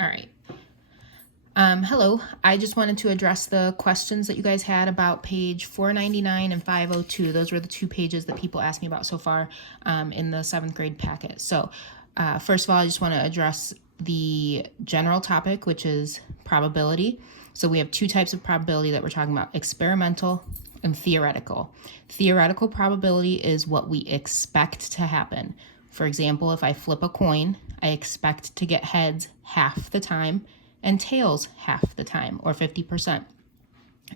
All right. Hello, I just wanted to address the questions that you guys had about page 499 and 502. Those were the two pages that people asked me about so far in the 7th grade packet. So first of all, I just want to address the general topic, which is probability. So we have two types of probability that we're talking about, experimental and theoretical. Theoretical probability is what we expect to happen. For example, if I flip a coin, I expect to get heads half the time and tails half the time, or 50%.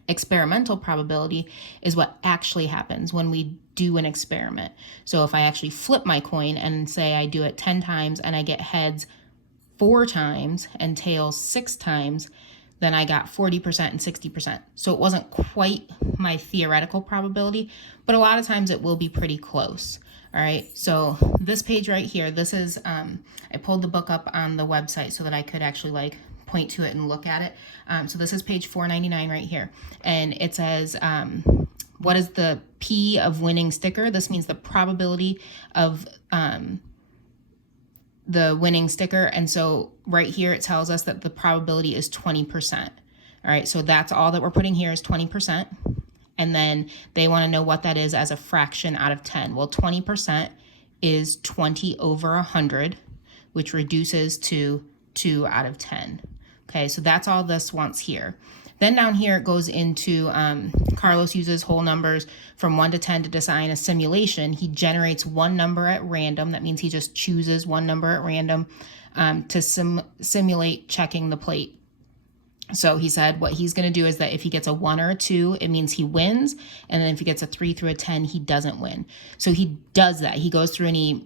Experimental probability is what actually happens when we do an experiment. So if I actually flip my coin and say I do it 10 times and I get heads 4 times and tails 6 times, then I got 40% and 60%. So it wasn't quite my theoretical probability, but a lot of times it will be pretty close. All right, so this page right here, this is, I pulled the book up on the website so that I could actually point to it and look at it. So this is page 499 right here. And it says, what is the P of winning sticker? This means the probability of the winning sticker. And so right here, it tells us that the probability is 20%. All right, so that's all that we're putting here is 20%. And then they want to know what that is as a fraction out of 10. Well, 20% is 20 over 100, which reduces to 2 out of 10. Okay, so that's all this wants here. Then down here it goes into, Carlos uses whole numbers from 1 to 10 to design a simulation. He generates one number at random. That means he just chooses one number at random to simulate checking the plate. So he said what he's going to do is that if he gets a 1 or a 2, it means he wins. And then if he gets a 3 through a 10, he doesn't win. So he does that. He goes through and he,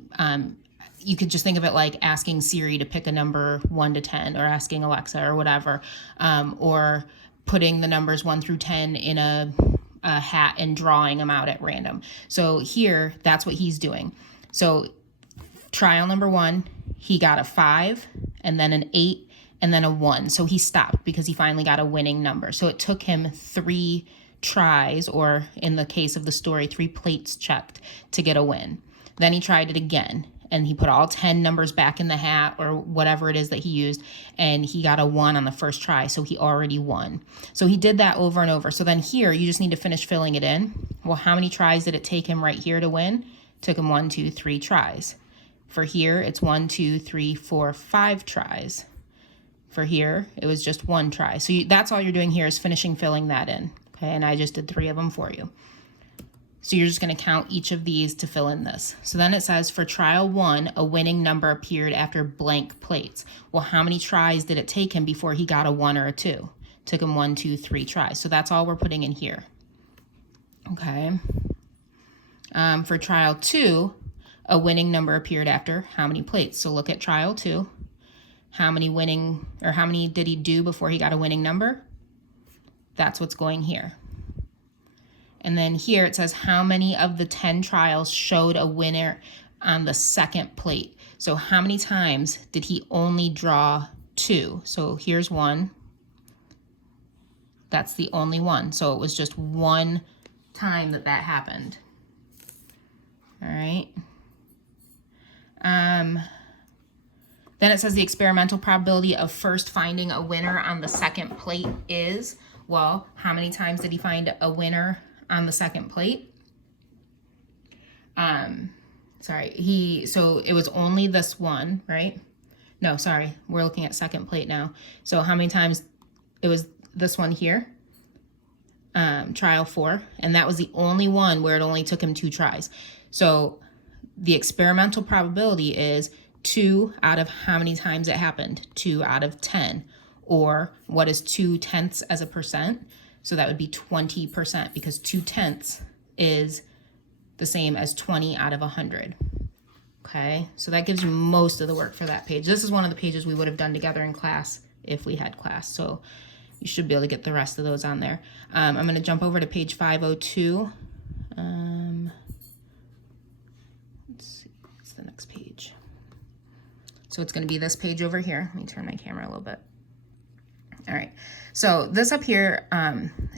you could just think of it like asking Siri to pick a number 1 to 10, or asking Alexa or whatever, or putting the numbers 1 through 10 in a hat and drawing them out at random. So here, that's what he's doing. So trial number 1, he got a 5 and then an 8 and then a 1. So he stopped because he finally got a winning number. So it took him 3 tries, or in the case of the story, 3 plates checked to get a win. Then he tried it again, and he put all 10 numbers back in the hat, or whatever it is that he used, and he got a 1 on the first try, so he already won. So he did that over and over. So then here, you just need to finish filling it in. Well, how many tries did it take him right here to win? It took him 1, 2, 3 tries. For here, it's 1, 2, 3, 4, 5 tries. For here, it was just 1 try. So that's all you're doing here is finishing filling that in. Okay, and I just did 3 of them for you. So you're just going to count each of these to fill in this. So then it says for trial 1, a winning number appeared after blank plates. Well, how many tries did it take him before he got a 1 or a 2? It took him 1, 2, 3 tries. So that's all we're putting in here. Okay. For trial 2, a winning number appeared after how many plates? So look at trial 2. How many did he do before he got a winning number? That's what's going here. And then here it says how many of the 10 trials showed a winner on the second plate. So how many times did he only draw 2? So here's 1. That's the only one. So it was just 1 time that happened. All right. Then it says the experimental probability of first finding a winner on the second plate is, well, how many times did he find a winner on the second plate? So it was only this one, right? No, sorry, we're looking at second plate now. So how many times? It was this one here, trial 4, and that was the only one where it only took him 2 tries. So the experimental probability is 2 out of how many times it happened? 2 out of 10. Or what is 2/10 as a percent? So that would be 20%, because 2/10 is the same as 20 out of 100. Okay, so that gives you most of the work for that page. This is one of the pages we would have done together in class if we had class. So you should be able to get the rest of those on there. I'm going to jump over to page 502. Let's see, what's the next page? So it's going to be this page over here. Let me turn my camera a little bit. All right. So this up here,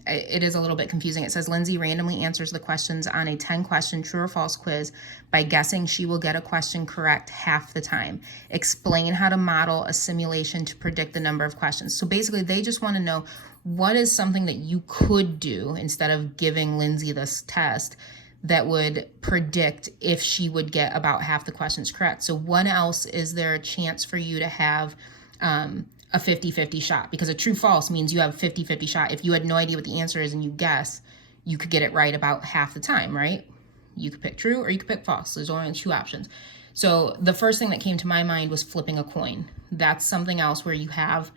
it is a little bit confusing. It says Lindsay randomly answers the questions on a 10-question true or false quiz. By guessing, she will get a question correct half the time. Explain how to model a simulation to predict the number of questions. So basically, they just want to know what is something that you could do instead of giving Lindsay this test that would predict if she would get about half the questions correct. So what else is there a chance for you to have a 50-50 shot? Because a true false means you have a 50-50 shot. If you had no idea what the answer is and you guess, you could get it right about half the time, right? You could pick true or you could pick false. There's only two options. So the first thing that came to my mind was flipping a coin. That's something else where you have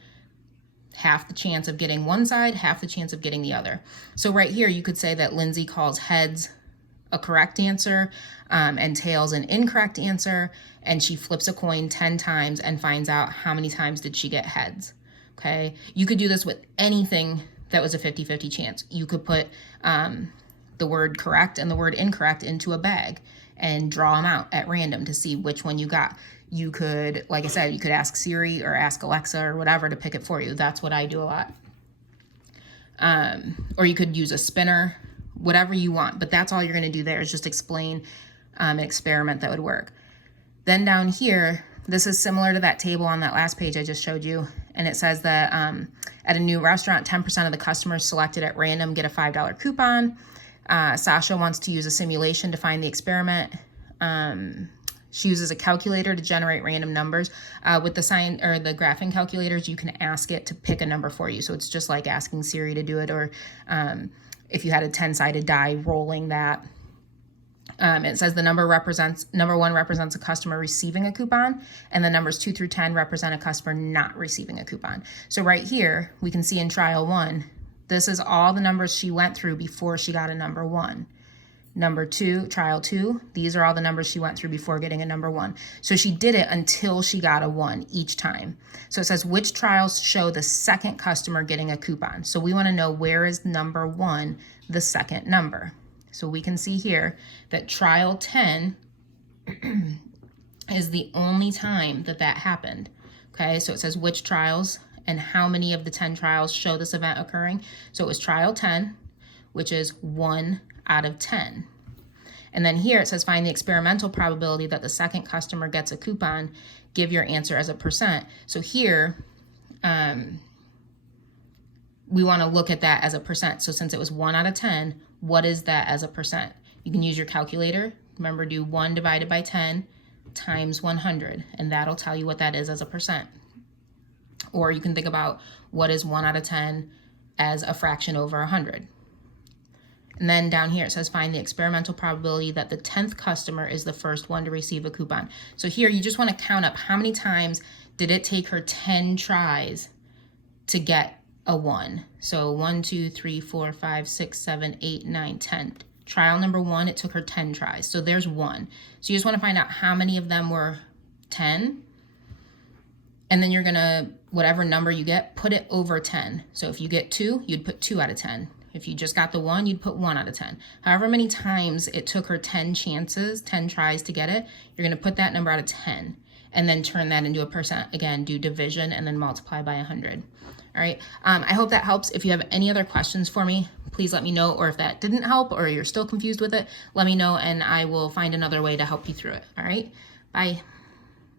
half the chance of getting one side, half the chance of getting the other. So right here, you could say that Lindsay calls heads a correct answer and tails an incorrect answer, and she flips a coin 10 times and finds out how many times did she get heads. Okay, you could do this with anything that was a 50-50 chance. You could put the word correct and the word incorrect into a bag and draw them out at random to see which one you got. You could, like I said, you could ask Siri or ask Alexa or whatever to pick it for you. That's what I do a lot. Or you could use a spinner, whatever you want, but that's all you're going to do there is just explain an experiment that would work. Then down here, this is similar to that table on that last page I just showed you, and it says that at a new restaurant, 10% of the customers selected at random get a $5 coupon. Sasha wants to use a simulation to find the experiment. She uses a calculator to generate random numbers. With the the graphing calculators, you can ask it to pick a number for you. So it's just like asking Siri to do it, or if you had a 10-sided die, rolling that. It says the number one represents a customer receiving a coupon, and the numbers 2 through 10 represent a customer not receiving a coupon. So right here, we can see in trial 1, this is all the numbers she went through before she got a number 1. Number 2, trial 2, these are all the numbers she went through before getting a number 1. So she did it until she got a 1 each time. So it says which trials show the second customer getting a coupon. So we want to know where is number 1, the second number. So we can see here that trial 10 is the only time that happened. Okay, so it says which trials and how many of the 10 trials show this event occurring. So it was trial 10, which is 1 out of 10. And then here it says find the experimental probability that the second customer gets a coupon. Give your answer as a percent. So here, we want to look at that as a percent. So since it was 1 out of 10, what is that as a percent? You can use your calculator. Remember, do 1 divided by 10 times 100, and that'll tell you what that is as a percent. Or you can think about what is 1 out of 10 as a fraction over 100. And then down here it says find the experimental probability that the 10th customer is the first one to receive a coupon. So here you just want to count up how many times did it take her 10 tries to get a 1. So 1, 2, 3, 4, 5, 6, 7, 8, 9, 10. Trial number 1, it took her 10 tries. So there's 1. So you just want to find out how many of them were 10. And then you're going to, whatever number you get, put it over 10. So if you get 2, you'd put 2 out of 10. If you just got the 1, you'd put 1 out of 10. However many times it took her 10 chances, 10 tries to get it, you're going to put that number out of 10 and then turn that into a percent. Again, do division and then multiply by 100. All right. I hope that helps. If you have any other questions for me, please let me know. Or if that didn't help or you're still confused with it, let me know and I will find another way to help you through it. All right. Bye.